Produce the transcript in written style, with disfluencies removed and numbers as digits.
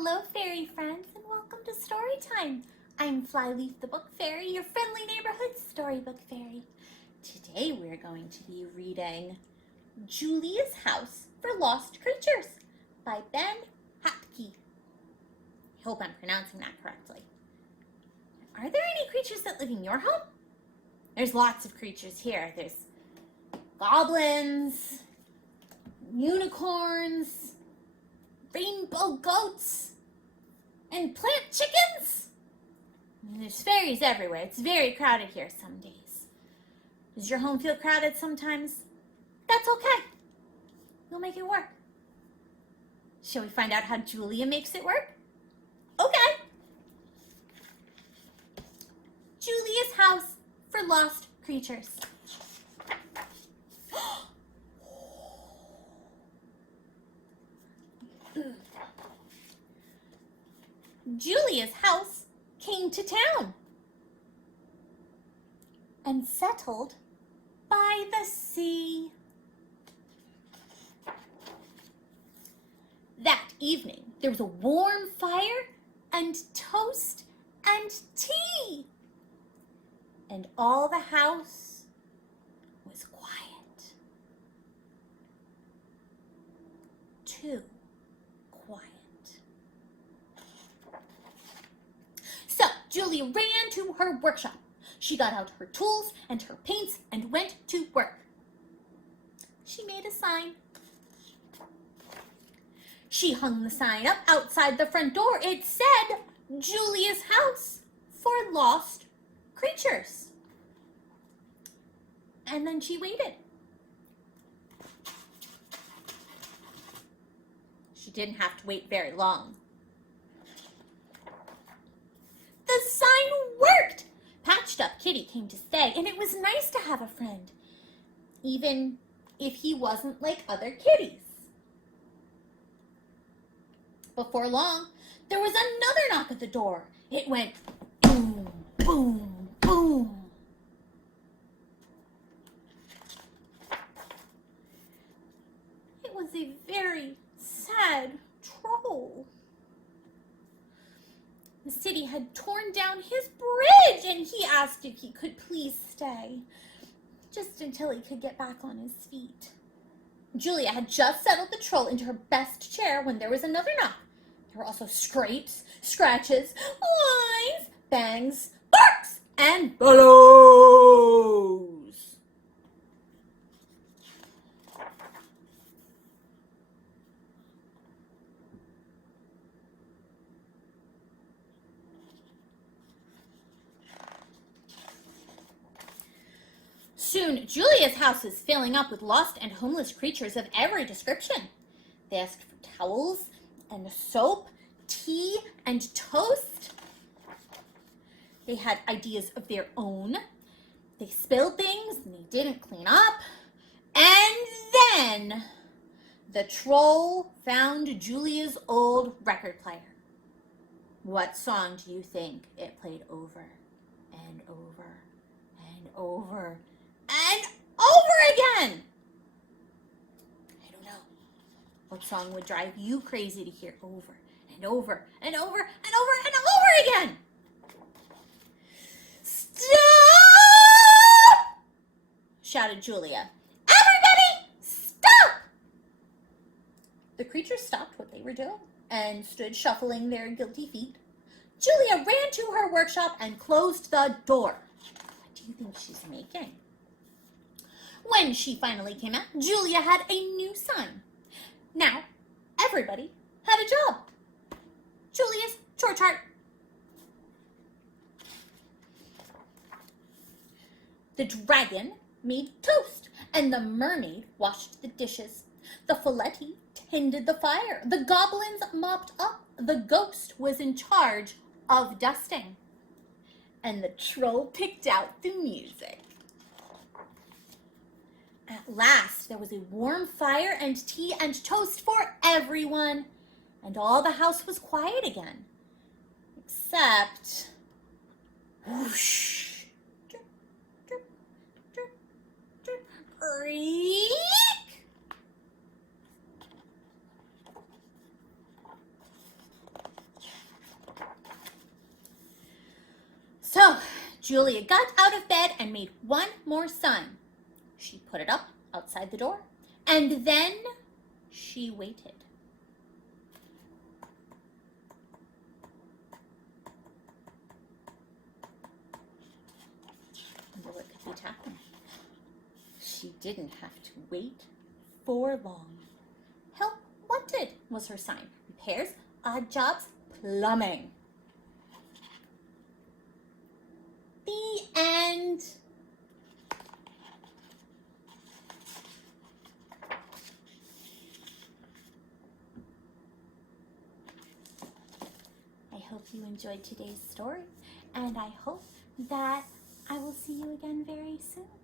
Hello, fairy friends, and welcome to Storytime. I'm Flyleaf the Book Fairy, your friendly neighborhood storybook fairy. Today we're going to be reading Julia's House for Lost Creatures by Ben Hatke. I hope I'm pronouncing that correctly. Are there any creatures that live in your home? There's lots of creatures here. There's goblins, unicorns, rainbow goats, and plant chickens. And there's fairies everywhere. It's very crowded here some days. Does your home feel crowded sometimes? That's okay. You'll make it work. Shall we find out how Julia makes it work? Okay. Julia's House for Lost Creatures. Julia's house came to town and settled by the sea. That evening, there was a warm fire and toast and tea, and all the house was quiet. Too quiet. So Julia ran to her workshop. She got out her tools and her paints and went to work. She made a sign. She hung the sign up outside the front door. It said, Julia's House for Lost Creatures. And then she waited. She didn't have to wait very long. The sign worked! Patched Up Kitty came to stay, and it was nice to have a friend, even if he wasn't like other kitties. Before long, there was another knock at the door. It went boom, boom, boom. It was a very sad troll. The city had torn down his bridge, and he asked if he could please stay, just until he could get back on his feet. Julia had just settled the troll into her best chair when there was another knock. There were also scrapes, scratches, whines, bangs, barks, and bellows. Soon, Julia's house was filling up with lost and homeless creatures of every description. They asked for towels and soap, tea and toast. They had ideas of their own. They spilled things and they didn't clean up. And then the troll found Julia's old record player. What song do you think it played over and over and over and over again? I don't know. What song would drive you crazy to hear over and over and over and over and over again? Stop! Shouted Julia. Everybody, stop! The creatures stopped what they were doing and stood shuffling their guilty feet. Julia ran to her workshop and closed the door. What do you think she's making? When she finally came out, Julia had a new sign. Now, everybody had a job. Julia's chore chart. The dragon made toast, and the mermaid washed the dishes. The Folletti tended the fire. The goblins mopped up. The ghost was in charge of dusting. And the troll picked out the music. At last, there was a warm fire and tea and toast for everyone, and all the house was quiet again, except whoosh, drip, drip, drip, drip, creak. So Julia got out of bed and made one more sign. She put it up outside the door, and then she waited. Wonder what could be happening. She didn't have to wait for long. Help wanted was her sign. Repairs, odd jobs, plumbing. The end. I hope you enjoyed today's story, and I hope that I will see you again very soon.